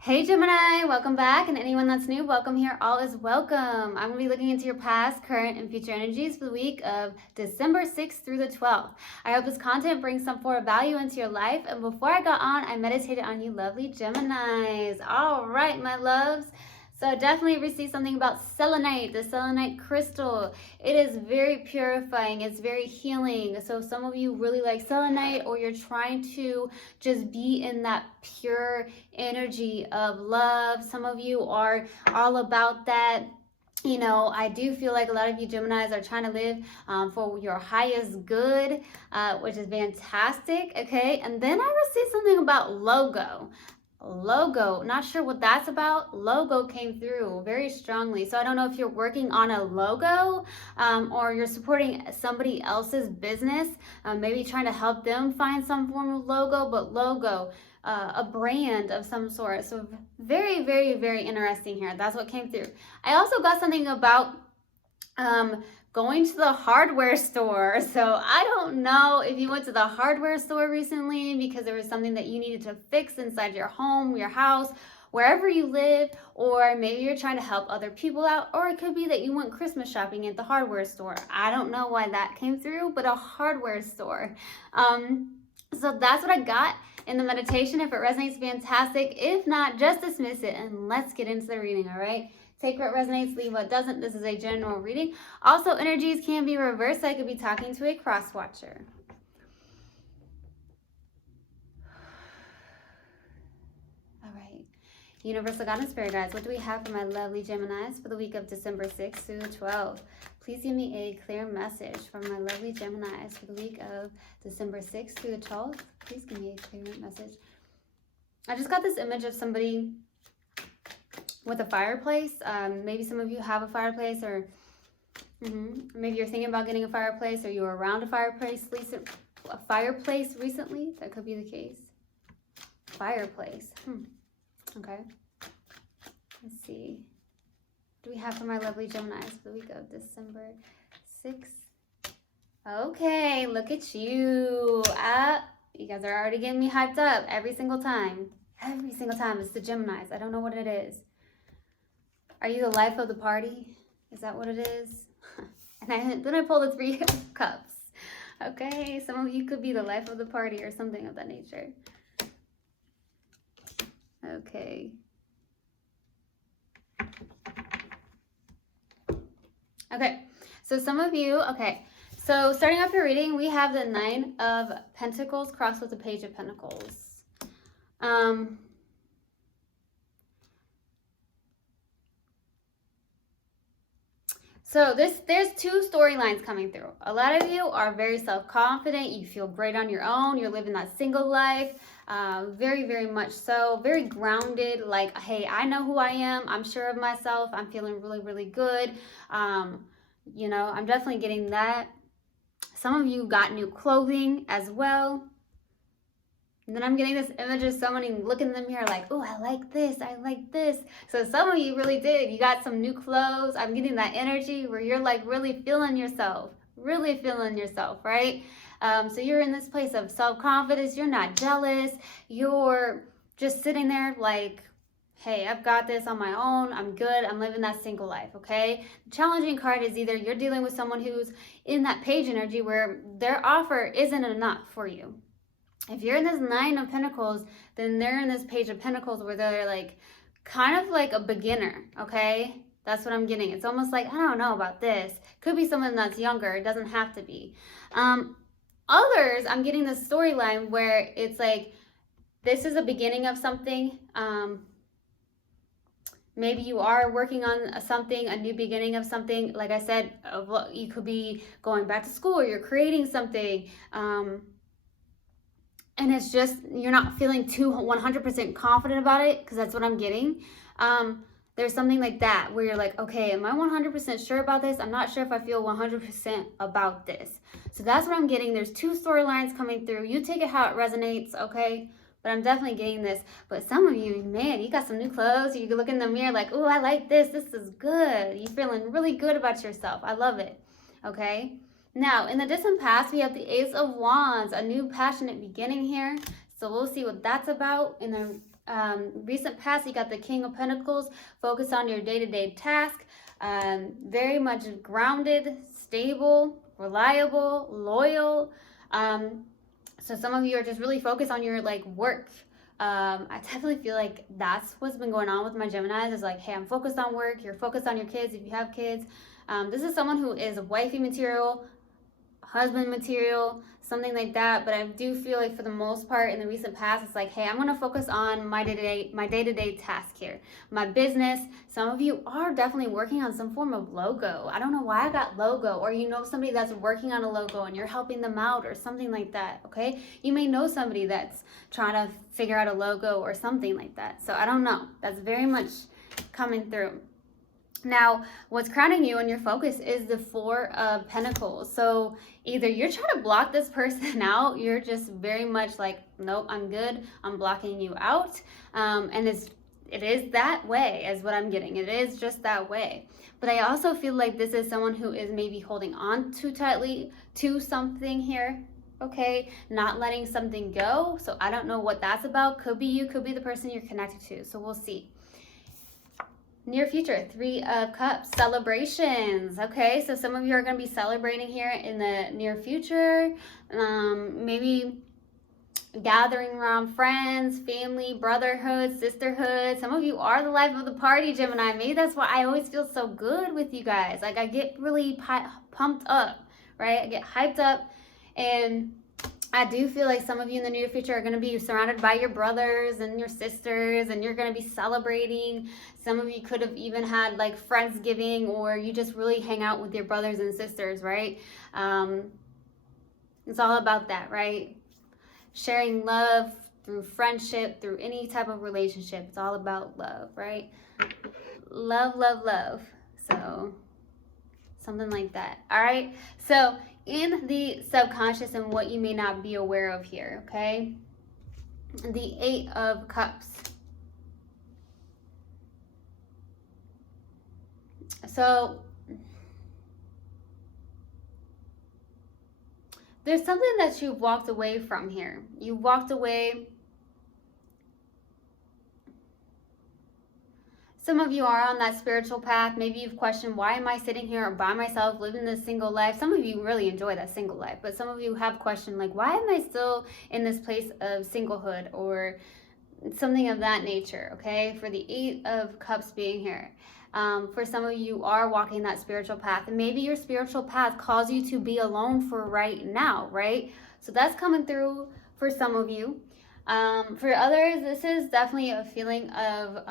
Hey Gemini, welcome back, and anyone that's new, welcome here. All is welcome. I'm going to be looking into your past, current, and future energies for the week of December 6th through the 12th. I hope this content brings some form of value into your life, and before I got on, I meditated on you lovely Geminis. All right, my loves. So definitely receive something about selenite, the selenite crystal. It is very purifying. It's very healing. So some of you really like selenite, or you're trying to just be in that pure energy of love. Some of you are all about that. I do feel like a lot of you Geminis are trying to live for your highest good, which is fantastic. Okay, and then I received something about logo, not sure what that's about. Logo came through very strongly, so I don't know if you're working on a logo, or you're supporting somebody else's business, maybe trying to help them find some form of logo, but logo, a brand of some sort. So very, very, very interesting here. That's what came through. I also got something about going to the hardware store. So I don't know if you went to the hardware store recently because there was something that you needed to fix inside your home, your house, wherever you live, or maybe you're trying to help other people out, or it could be that you went Christmas shopping at the hardware store. I don't know why that came through, but a hardware store. So that's what I got in the meditation. If it resonates, fantastic. If not, just dismiss it and let's get into the reading, all right? Take what resonates, leave what doesn't. This is a general reading. Also, energies can be reversed. I could be talking to a cross watcher. All right. Universal God and Spirit Guides, what do we have for my lovely Geminis for the week of December 6th through the 12th? Please give me a clear message from my lovely Geminis for the week of December 6th through the 12th. Please give me a clear message. I just got this image of somebody with a fireplace. Maybe some of you have a fireplace, or maybe you're thinking about getting a fireplace, or you were around a fireplace recently. That could be the case. Fireplace. Okay. Let's see. What do we have for my lovely Geminis for the week of December 6th? Okay, look at you. You guys are already getting me hyped up every single time. Every single time. It's the Geminis. I don't know what it is. Are you the life of the party? Is that what it is? And then I pull the 3 of Cups. Okay, some of you could be the life of the party or something of that nature. Okay. Okay, so some of you, so starting off your reading, we have the 9 of Pentacles crossed with the Page of Pentacles. So there's 2 storylines coming through. A lot of you are very self-confident. You feel great on your own. You're living that single life. Very, very much so. Very grounded. Like, hey, I know who I am. I'm sure of myself. I'm feeling really, really good. I'm definitely getting that. Some of you got new clothing as well. And then I'm getting this image of someone looking in the mirror like, oh, I like this, I like this. So some of you really did. You got some new clothes. I'm getting that energy where you're like really feeling yourself, right? So you're in this place of self-confidence. You're not jealous. You're just sitting there like, hey, I've got this on my own. I'm good. I'm living that single life, okay? The challenging card is either you're dealing with someone who's in that page energy where their offer isn't enough for you. If you're in this 9 of Pentacles, then they're in this Page of Pentacles where they're like, kind of like a beginner, okay? That's what I'm getting. It's almost like, I don't know about this. Could be someone that's younger. It doesn't have to be. Others, I'm getting this storyline where it's like, this is a beginning of something. Maybe you are working on something, a new beginning of something. Like I said, you could be going back to school, or you're creating something. And it's just, you're not feeling too 100% confident about it, because that's what I'm getting. There's something like that where you're like, okay, am I 100% sure about this? I'm not sure if I feel 100% about this. So that's what I'm getting. There's 2 storylines coming through. You take it how it resonates, okay? But I'm definitely getting this. But some of you, man, you got some new clothes. You can look in the mirror like, oh, I like this. This is good. You're feeling really good about yourself. I love it, okay? Now, in the distant past, we have the Ace of Wands, a new passionate beginning here. So we'll see what that's about in the Recent past, you got the King of Pentacles. Focus on your day-to-day task. Very much grounded, stable, reliable, loyal. So some of you are just really focused on your like work. I definitely feel like that's what's been going on with my Geminis, is like, hey, I'm focused on work. You're focused on your kids if you have kids. This is someone who is wifey material, husband material, something like that. But I do feel like for the most part in the recent past, it's like, hey, I'm going to focus on my day-to-day task here, my business. Some of you are definitely working on some form of logo. I don't know why I got logo, or you know somebody that's working on a logo and you're helping them out or something like that. Okay, you may know somebody that's trying to figure out a logo or something like that. So I don't know, that's very much coming through. Now, what's crowning you and your focus is the Four of Pentacles. So either you're trying to block this person out, you're just very much like, nope, I'm good, I'm blocking you out. And it is that way, is what I'm getting. It is just that way. But I also feel like this is someone who is maybe holding on too tightly to something here. Okay, not letting something go. So I don't know what that's about. Could be you, could be the person you're connected to. So we'll see. Near future, Three of Cups, celebrations. Okay, so some of you are going to be celebrating here in the near future. Maybe gathering around friends, family, brotherhood, sisterhood. Some of you are the life of the party, Gemini. Maybe that's why I always feel so good with you guys. Like I get really pumped up, right? I get hyped up, and I do feel like some of you in the near future are going to be surrounded by your brothers and your sisters, and you're going to be celebrating. Some of you could have even had like Friendsgiving, or you just really hang out with your brothers and sisters, right? It's all about that, right? Sharing love through friendship, through any type of relationship. It's all about love, right? Love, love, love. So something like that. All right. So in the subconscious and what you may not be aware of here, okay? The Eight of Cups. So there's something that you've walked away from here. You walked away. Some of you are on that spiritual path. Maybe you've questioned, why am I sitting here by myself, living this single life? Some of you really enjoy that single life, but some of you have questioned, like, why am I still in this place of singlehood, or something of that nature, okay? For the Eight of Cups being here. For some of you are walking that spiritual path, and maybe your spiritual path calls you to be alone for right now, right? So that's coming through for some of you. For others, this is definitely a feeling of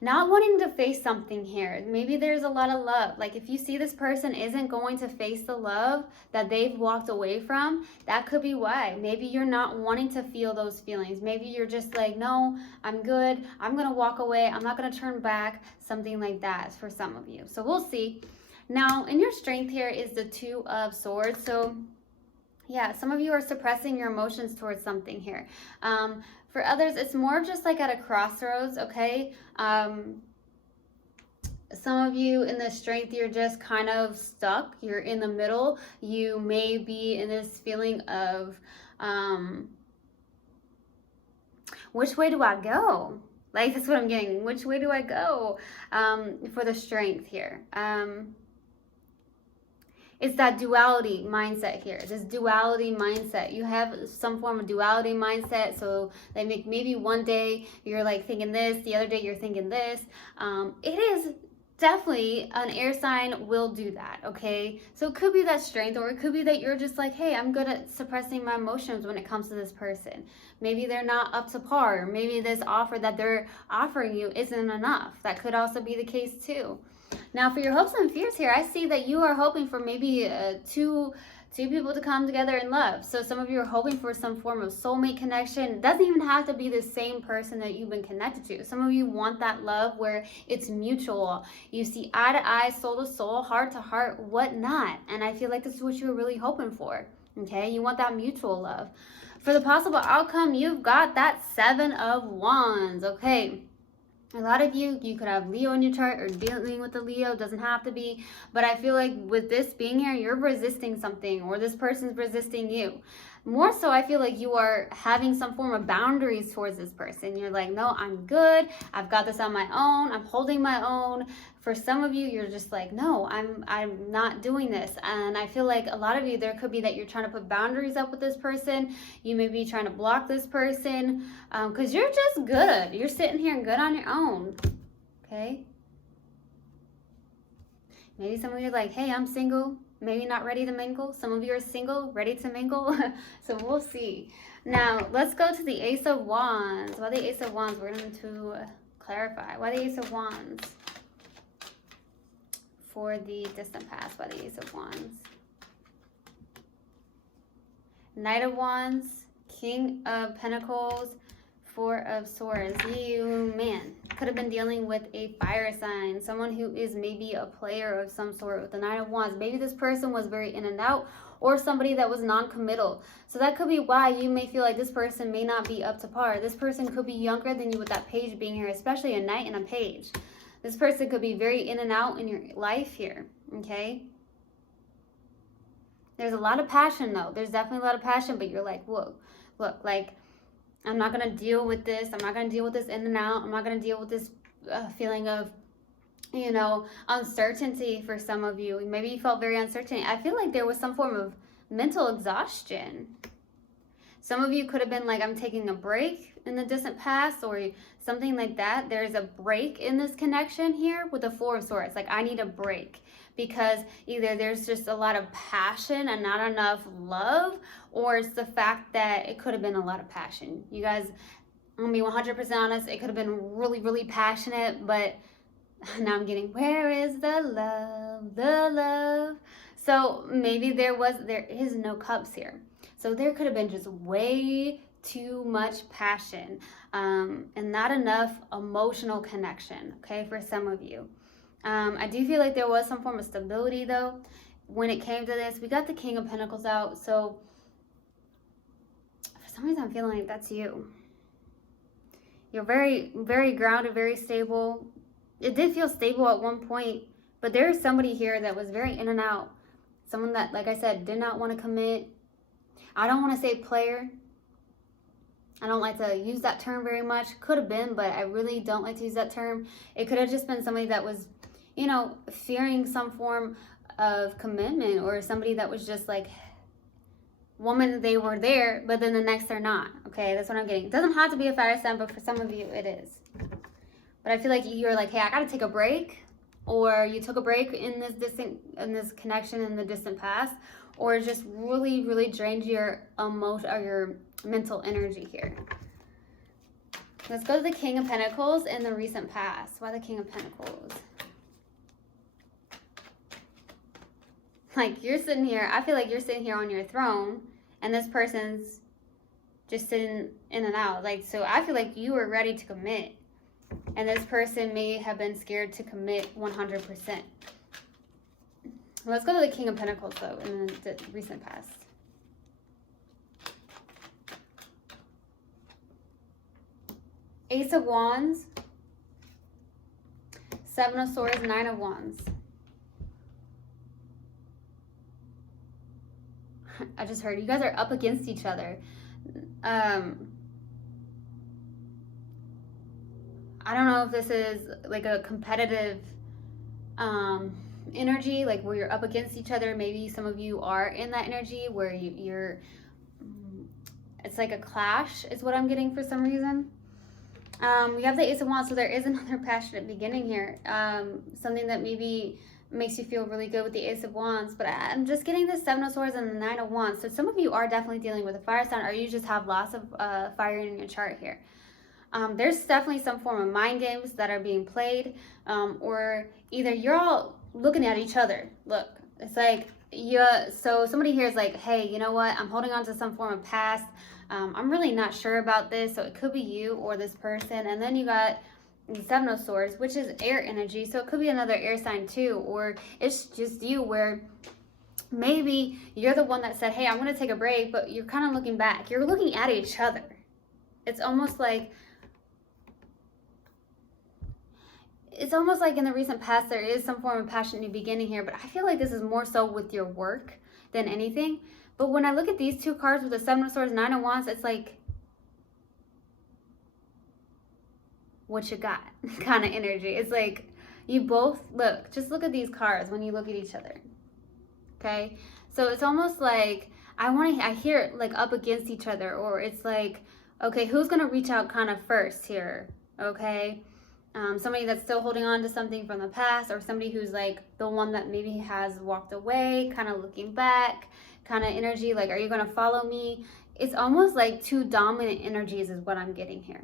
not wanting to face something here. Maybe there's a lot of love. Like if you see this person isn't going to face the love that they've walked away from, that could be why. Maybe you're not wanting to feel those feelings. Maybe you're just like, no, I'm good. I'm going to walk away. I'm not going to turn back. Something like that for some of you. So we'll see. Now, in your strength here is the Two of Swords. So yeah, some of you are suppressing your emotions towards something here. For others, it's more of just like at a crossroads, okay? Some of you in the strength, you're just kind of stuck. You're in the middle. You may be in this feeling of, which way do I go? Like, that's what I'm getting. Which way do I go? For the strength here. It's that duality mindset here. This duality mindset. You have some form of duality mindset. So they make maybe one day you're like thinking this, the other day you're thinking this. It is definitely an air sign will do that, okay? So it could be that strength, or it could be that you're just like, hey, I'm good at suppressing my emotions when it comes to this person. Maybe they're not up to par. Or maybe this offer that they're offering you isn't enough. That could also be the case too. Now, for your hopes and fears here, I see that you are hoping for maybe two people to come together in love. So some of you are hoping for some form of soulmate connection. It doesn't even have to be the same person that you've been connected to. Some of you want that love where it's mutual. You see eye to eye, soul to soul, heart to heart, whatnot. And I feel like this is what you're really hoping for. Okay, you want that mutual love. For the possible outcome, you've got that Seven of Wands. Okay. A lot of you could have Leo in your chart, or dealing with the Leo, doesn't have to be. But I feel like with this being here, you're resisting something, or this person's resisting you. more so, I feel like you are having some form of boundaries towards this person. You're like, no, I'm good. I've got this on my own. I'm holding my own. For some of you, you're just like, no, I'm not doing this. And I feel like a lot of you, there could be that you're trying to put boundaries up with this person. You may be trying to block this person because you're just good. You're sitting here good on your own. Okay? Maybe some of you are like, hey, I'm single. Maybe not ready to mingle. Some of you are single, ready to mingle. So we'll see. Now, let's go to the Ace of Wands. Why the Ace of Wands? We're going to clarify. Why the Ace of Wands? For the distant past, why the Ace of Wands? Knight of Wands, King of Pentacles, Four of Swords. You, man, could have been dealing with a fire sign, someone who is maybe a player of some sort with the Knight of Wands. Maybe this person was very in and out, or somebody that was non-committal. So that could be why you may feel like this person may not be up to par. This person could be younger than you with that page being here, especially a knight and a page. This person could be very in and out in your life here, okay? There's a lot of passion, though. There's definitely a lot of passion, but you're like, whoa, look, like, I'm not going to deal with this. I'm not going to deal with this in and out. I'm not going to deal with this feeling of, you know, uncertainty for some of you. Maybe you felt very uncertain. I feel like there was some form of mental exhaustion. Some of you could have been like, I'm taking a break in the distant past or something like that. There's a break in this connection here with the Four of Swords. Like, I need a break because either there's just a lot of passion and not enough love, or it's the fact that it could have been a lot of passion. You guys, I'm going to be 100% honest. It could have been really, really passionate, but now I'm getting, where is the love, the love? So maybe there is no cups here. So there could have been just way too much passion and not enough emotional connection, okay, for some of you. I do feel like there was some form of stability, though, when it came to this. We got the King of Pentacles out, so for some reason I'm feeling like that's you. You're very, very grounded, very stable. It did feel stable at one point, but there is somebody here that was very in and out. Someone that, like I said, did not want to commit. I don't want to say player. I don't like to use that term very much. Could have been, but I really don't like to use that term. It could have just been somebody that was, you know, fearing some form of commitment, or somebody that was just like, woman, they were there, but then the next they're not. Okay, that's what I'm getting. It doesn't have to be a fire sign, but for some of you it is. But I feel like you're like, hey, I got to take a break, or you took a break in this connection in the distant past, or just really, really drained your emotion or your mental energy here. Let's go to the King of Pentacles in the recent past. Why the King of Pentacles? Like, you're sitting here, I feel like you're sitting here on your throne, and this person's just sitting in and out. Like, so I feel like you were ready to commit, and this person may have been scared to commit 100%. Let's go to the King of Pentacles, though, in the recent past. Ace of Wands, Seven of Swords, Nine of Wands. I just heard you guys are up against each other. I don't know if this is like a competitive energy, like where you're up against each other. Maybe some of you are in that energy where you're it's like a clash is what I'm getting for some reason. We have the Ace of Wands, so there is another passionate beginning here. Something that maybe makes you feel really good with the Ace of Wands, but I'm just getting the Seven of Swords and the Nine of Wands. So some of you are definitely dealing with a fire sign, or you just have lots of fire in your chart here. There's definitely some form of mind games that are being played, or either you're all looking at each other. Look, it's like, so somebody here is like, hey, you know what? I'm holding on to some form of past. I'm really not sure about this, so it could be you or this person. And then you got the Seven of Swords, which is air energy, so it could be another air sign too, or it's just you where maybe you're the one that said, hey, I'm going to take a break, but you're kind of looking back. You're looking at each other. It's almost like in the recent past there is some form of passion new beginning here, but I feel like this is more so with your work than anything. But when I look at these two cards with the Seven of Swords, Nine of Wands, it's like, what you got kind of energy. It's like you both look, just look at these cards when you look at each other. Okay, so it's almost like I hear it like up against each other, or it's like, okay, who's gonna reach out kind of first here? Okay, somebody that's still holding on to something from the past, or somebody who's like the one that maybe has walked away, kind of looking back, kind of energy, like, are you gonna follow me? It's almost like two dominant energies is what I'm getting here.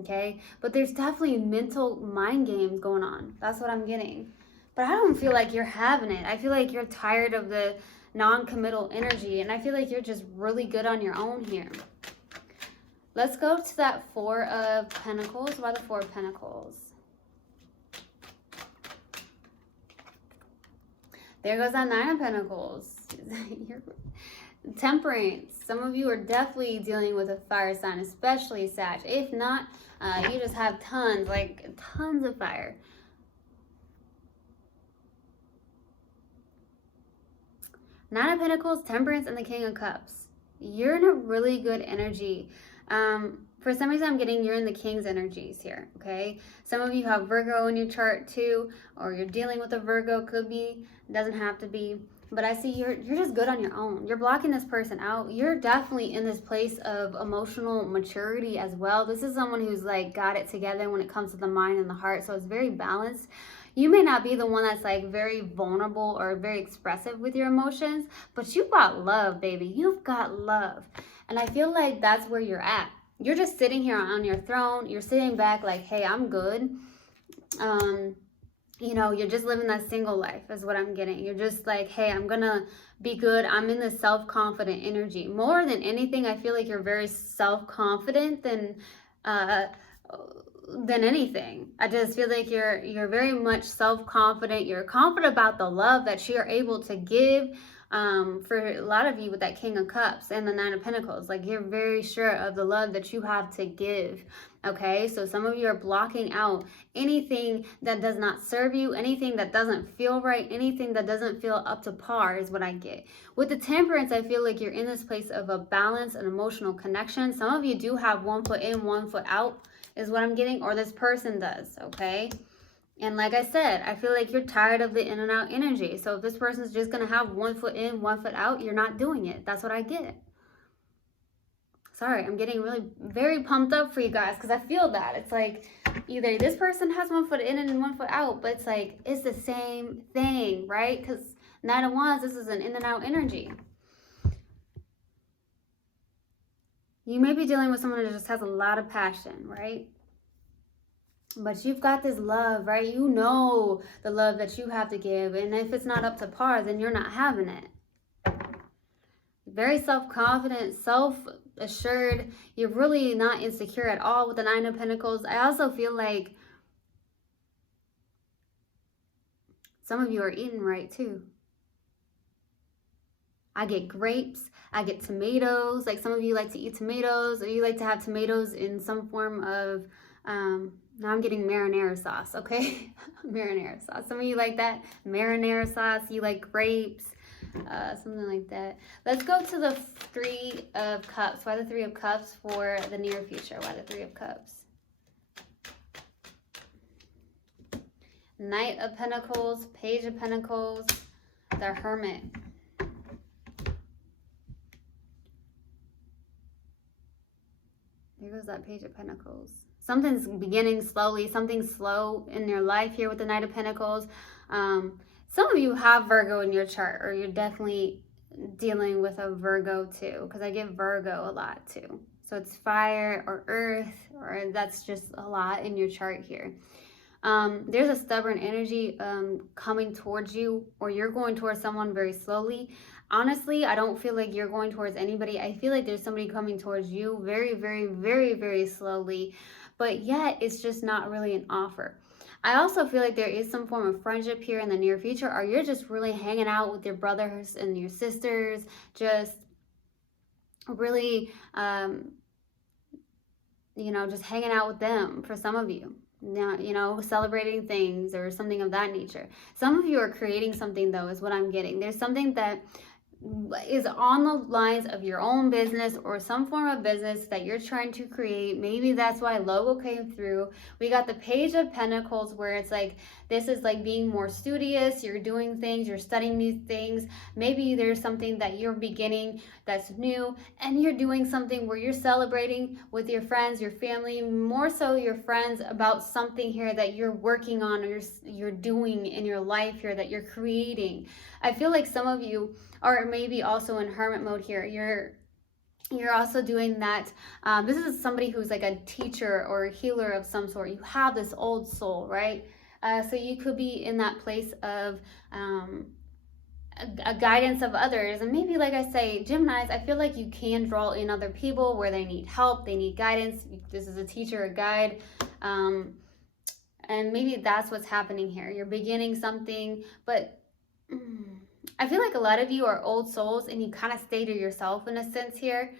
Okay, but there's definitely mental mind games going on. That's what I'm getting. But I don't feel like you're having it. I feel like you're tired of the non-committal energy, and I feel like you're just really good on your own here. Let's go to that Four of Pentacles. Why the Four of Pentacles? There goes that Nine of Pentacles. Temperance. Some of you are definitely dealing with a fire sign, especially Sag. If not, you just have tons of fire. Nine of Pentacles, Temperance, and the King of Cups. You're in a really good energy. For some reason, I'm getting you're in the King's energies here, okay? Some of you have Virgo in your chart too, or you're dealing with a Virgo, could be, doesn't have to be. But I see you're just good on your own. You're blocking this person out. You're definitely in this place of emotional maturity as well. This is someone who's like got it together when it comes to the mind and the heart. So it's very balanced. You may not be the one that's like very vulnerable or very expressive with your emotions, but you've got love, baby. You've got love. And I feel like that's where you're at. You're just sitting here on your throne. You're sitting back like, hey, I'm good. You know, you're just living that single life is what I'm getting. You're just like, hey, I'm gonna be good. I'm in the self-confident energy. More than anything, I feel like you're very self-confident than anything. I just feel like you're very much self-confident. You're confident about the love that you're able to give. For a lot of you with that King of Cups and the Nine of Pentacles, like you're very sure of the love that you have to give. Okay, so some of you are blocking out anything that does not serve you, anything that doesn't feel right, anything that doesn't feel up to par is what I get. With the Temperance, I feel like you're in this place of a balance and emotional connection. Some of you do have one foot in, one foot out is what I'm getting, or this person does, okay? And like I said, I feel like you're tired of the in and out energy. So if this person's just going to have one foot in, one foot out, you're not doing it. That's what I get. Sorry, I'm getting really very pumped up for you guys because I feel that. It's like either this person has one foot in and one foot out, but it's like it's the same thing, right? Because Nine of Wands, this is an in and out energy. You may be dealing with someone that just has a lot of passion, right? But you've got this love, right? You know the love that you have to give. And if it's not up to par, then you're not having it. Very self-confident, self-assured. You're really not insecure at all with the Nine of Pentacles. I also feel like some of you are eating right too. I get grapes. I get tomatoes. Like some of you like to eat tomatoes, or you like to have tomatoes in some form of... now I'm getting marinara sauce, okay? Marinara sauce. Some of you like that marinara sauce. You like grapes, something like that. Let's go to the Three of Cups. Why the Three of Cups for the near future? Why the Three of Cups? Knight of Pentacles, Page of Pentacles, the Hermit. There goes that Page of Pentacles. Something's beginning slowly, something slow in your life here with the Knight of Pentacles. Some of you have Virgo in your chart, or you're definitely dealing with a Virgo too, because I get Virgo a lot too. So it's fire or earth, or that's just a lot in your chart here. There's a stubborn energy coming towards you, or you're going towards someone very slowly. Honestly, I don't feel like you're going towards anybody. I feel like there's somebody coming towards you very, very, very, very slowly, but yet it's just not really an offer. I also feel like there is some form of friendship here in the near future, or you're just really hanging out with your brothers and your sisters, just really, you know, just hanging out with them for some of you. Now, you know, celebrating things or something of that nature. Some of you are creating something, though, is what I'm getting. There's something that is on the lines of your own business or some form of business that you're trying to create. Maybe that's why logo came through. We got the Page of Pentacles, where it's like, this is like being more studious, you're doing things, you're studying these things. Maybe there's something that you're beginning that's new, and you're doing something where you're celebrating with your friends, your family, more so your friends, about something here that you're working on, or you're doing in your life here, that you're creating. I feel like some of you are maybe also in hermit mode here. You're also doing that. This is somebody who's like a teacher or a healer of some sort. You have this old soul, right? So you could be in that place of a guidance of others. And maybe, like I say, Geminis, I feel like you can draw in other people where they need help, they need guidance. This is a teacher, a guide. And maybe that's what's happening here. You're beginning something, but I feel like a lot of you are old souls and you kind of stay to yourself in a sense here.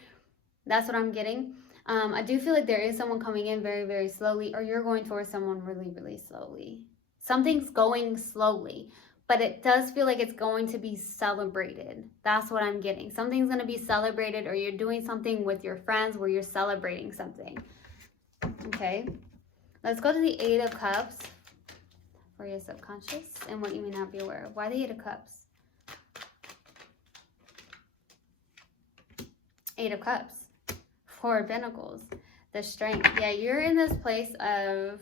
That's what I'm getting. I do feel like there is someone coming in very, very slowly, or you're going towards someone really, really slowly. Something's going slowly, but it does feel like it's going to be celebrated. That's what I'm getting. Something's going to be celebrated, or you're doing something with your friends where you're celebrating something. Okay, let's go to the Eight of Cups for your subconscious and what you may not be aware of. Why the Eight of Cups? Eight of Cups, Four of Pentacles, the strength. Yeah, you're in this place of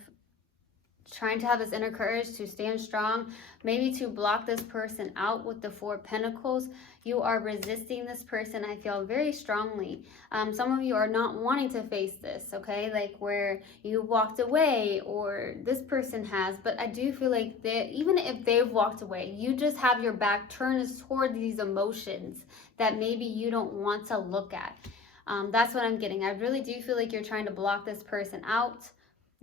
trying to have this inner courage to stand strong, maybe to block this person out with the Four of Pentacles. You are resisting this person, I feel, very strongly. Some of you are not wanting to face this, okay? Like where you walked away, or this person has, but I do feel like that even if they've walked away, you just have your back turned toward these emotions that maybe you don't want to look at. That's what I'm getting. I really do feel like you're trying to block this person out.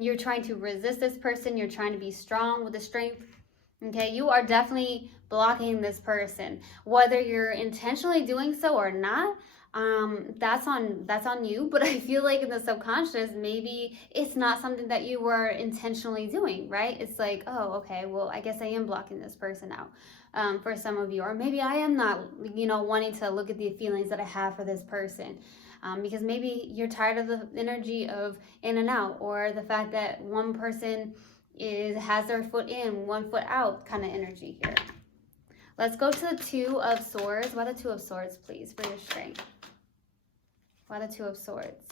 You're trying to resist this person. You're trying to be strong with the strength. Okay, you are definitely blocking this person. Whether you're intentionally doing so or not, that's on you. But I feel like in the subconscious, maybe it's not something that you were intentionally doing, right? It's like, oh, okay, well, I guess I am blocking this person out. For some of you, or maybe I am not, wanting to look at the feelings that I have for this person. Because maybe you're tired of the energy of in and out, or the fact that one person has their foot in, one foot out kind of energy here. Let's go to the Two of Swords. Why the Two of Swords, please, for your strength? Why the Two of Swords?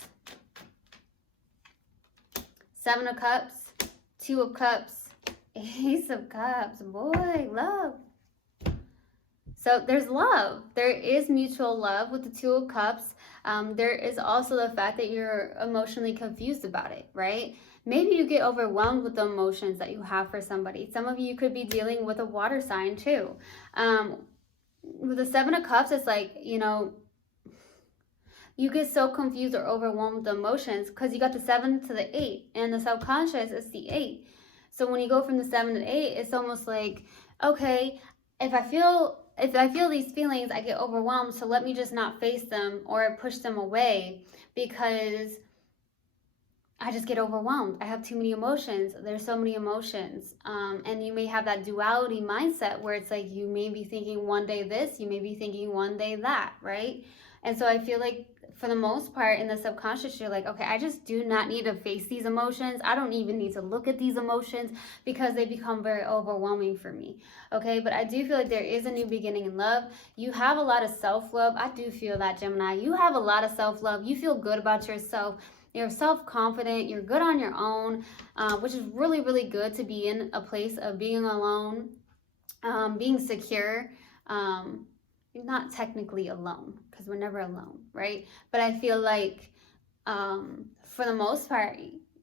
Seven of Cups, Two of Cups, Ace of Cups. Boy, love. So there's love. There is mutual love with the Two of Cups. There is also the fact that you're emotionally confused about it, right? Maybe you get overwhelmed with the emotions that you have for somebody. Some of you could be dealing with a water sign too. With the Seven of Cups, it's like, you get so confused or overwhelmed with the emotions because you got the 7 to the 8, and the subconscious is the 8. So when you go from the 7 to 8, it's almost like, okay, if I feel these feelings, I get overwhelmed, so let me just not face them or push them away because I just get overwhelmed. I have too many emotions. There's so many emotions. And you may have that duality mindset where it's like you may be thinking one day this, you may be thinking one day that, right? And so I feel like for the most part in the subconscious, you're like, okay, I just do not need to face these emotions. I don't even need to look at these emotions because they become very overwhelming for me. Okay, but I do feel like there is a new beginning in love. You have a lot of self-love. I do feel that, Gemini. You have a lot of self-love. You feel good about yourself. You're self-confident. You're good on your own, which is really, really good to be in a place of being alone, being secure. You're not technically alone because we're never alone, right? But I feel like for the most part,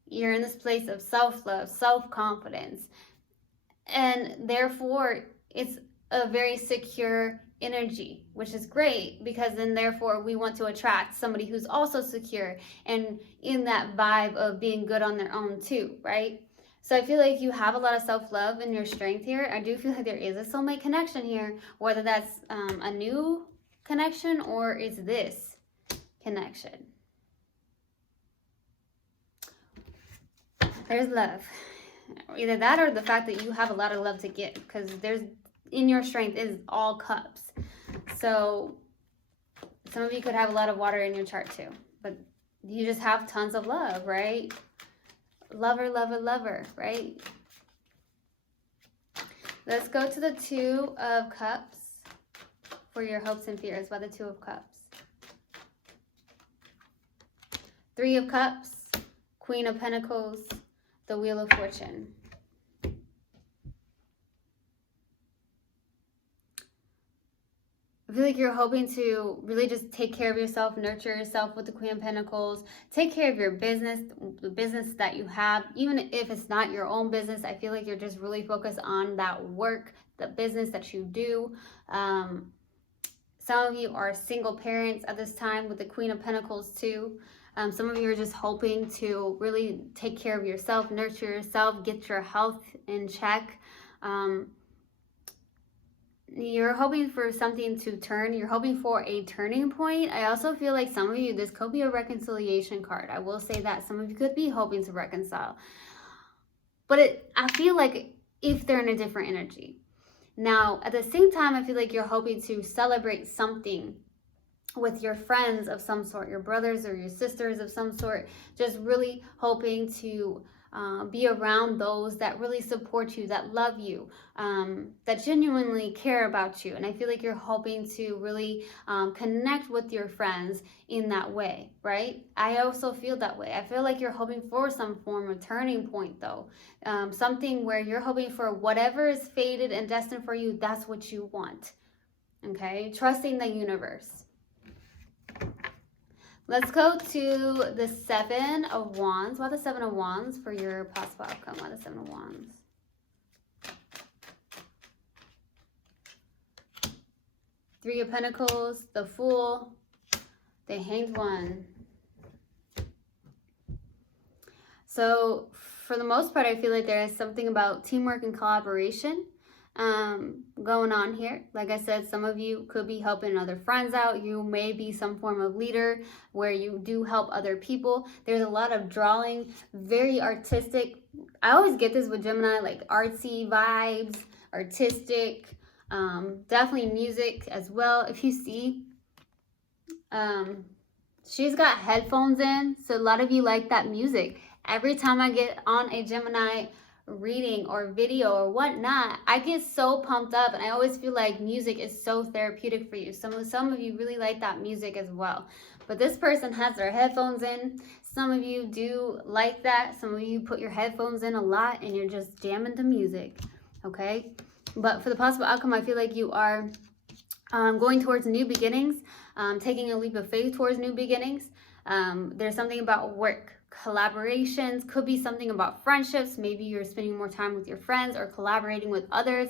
you're in this place of self-love, self-confidence, and therefore it's a very secure energy, which is great because then therefore we want to attract somebody who's also secure and in that vibe of being good on their own too, right? So I feel like you have a lot of self-love and your strength here. I do feel like there is a soulmate connection here, whether that's a new connection or it's this connection. There's love. Either that or the fact that you have a lot of love to give, because there's in your strength is all cups. So some of you could have a lot of water in your chart too, but you just have tons of love, right? Lover, lover, lover, right? Let's go to the Two of Cups for your hopes and fears. Why the Two of Cups? Three of Cups, Queen of Pentacles, the Wheel of Fortune. I feel like you're hoping to really just take care of yourself, nurture yourself with the Queen of Pentacles, take care of your business, the business that you have. Even if it's not your own business, I feel like you're just really focused on that work, the business that you do. Some of you are single parents at this time with the Queen of Pentacles too. Some of you are just hoping to really take care of yourself, nurture yourself, get your health in check. You're hoping for something to turn. You're hoping for a turning point. I also feel like some of you, this could be a reconciliation card. I will say that some of you could be hoping to reconcile. But I feel like if they're in a different energy. Now, at the same time, I feel like you're hoping to celebrate something with your friends of some sort, your brothers or your sisters of some sort, just really hoping to be around those that really support you, that love you, that genuinely care about you. And I feel like you're hoping to really connect with your friends in that way, right? I also feel that way. I feel like you're hoping for some form of turning point though. Something where you're hoping for whatever is fated and destined for you, that's what you want. Okay? Trusting the universe. Let's go to the Seven of Wands. Why the Seven of Wands for your possible outcome? Why the Seven of Wands? Three of Pentacles, the Fool, the Hanged One. So for the most part, I feel like there is something about teamwork and collaboration going on here. Like I said, some of you could be helping other friends out. You may be some form of leader where you do help other people. There's a lot of drawing, very artistic. I always get this with Gemini, like artsy vibes, artistic, definitely music as well. If you see, she's got headphones in, so a lot of you like that music. Every time I get on a Gemini reading or video or whatnot, I get so pumped up, and I always feel like music is so therapeutic for you. Some of you really like that music as well. But this person has their headphones in. Some of you do like that. Some of you put your headphones in a lot and you're just jamming to music. Okay? But for the possible outcome, I feel like you are going towards new beginnings, taking a leap of faith towards new beginnings. There's something about work. Collaborations could be something about friendships. Maybe you're spending more time with your friends or collaborating with others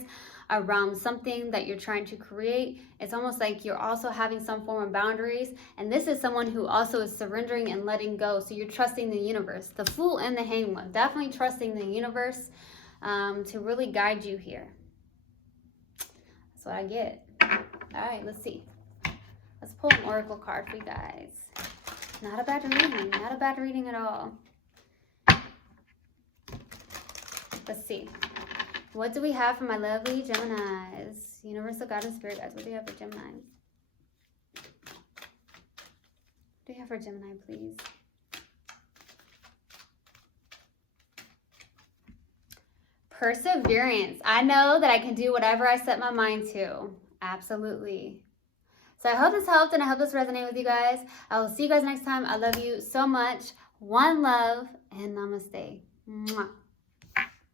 around something that you're trying to create. It's almost like you're also having some form of boundaries, and this is someone who also is surrendering and letting go. So you're trusting the universe. The Fool and the Hanged One, definitely trusting the universe to really guide you here. That's what I get. All right, let's see. Let's pull an oracle card for you guys. Not a bad reading, not a bad reading at all. Let's see. What do we have for my lovely Geminis? Universal God and Spirit guides, what do you have for Gemini? What do you have for Gemini, please? Perseverance. I know that I can do whatever I set my mind to. Absolutely. So I hope this helped and I hope this resonated with you guys. I will see you guys next time. I love you so much. One love and namaste. Mwah.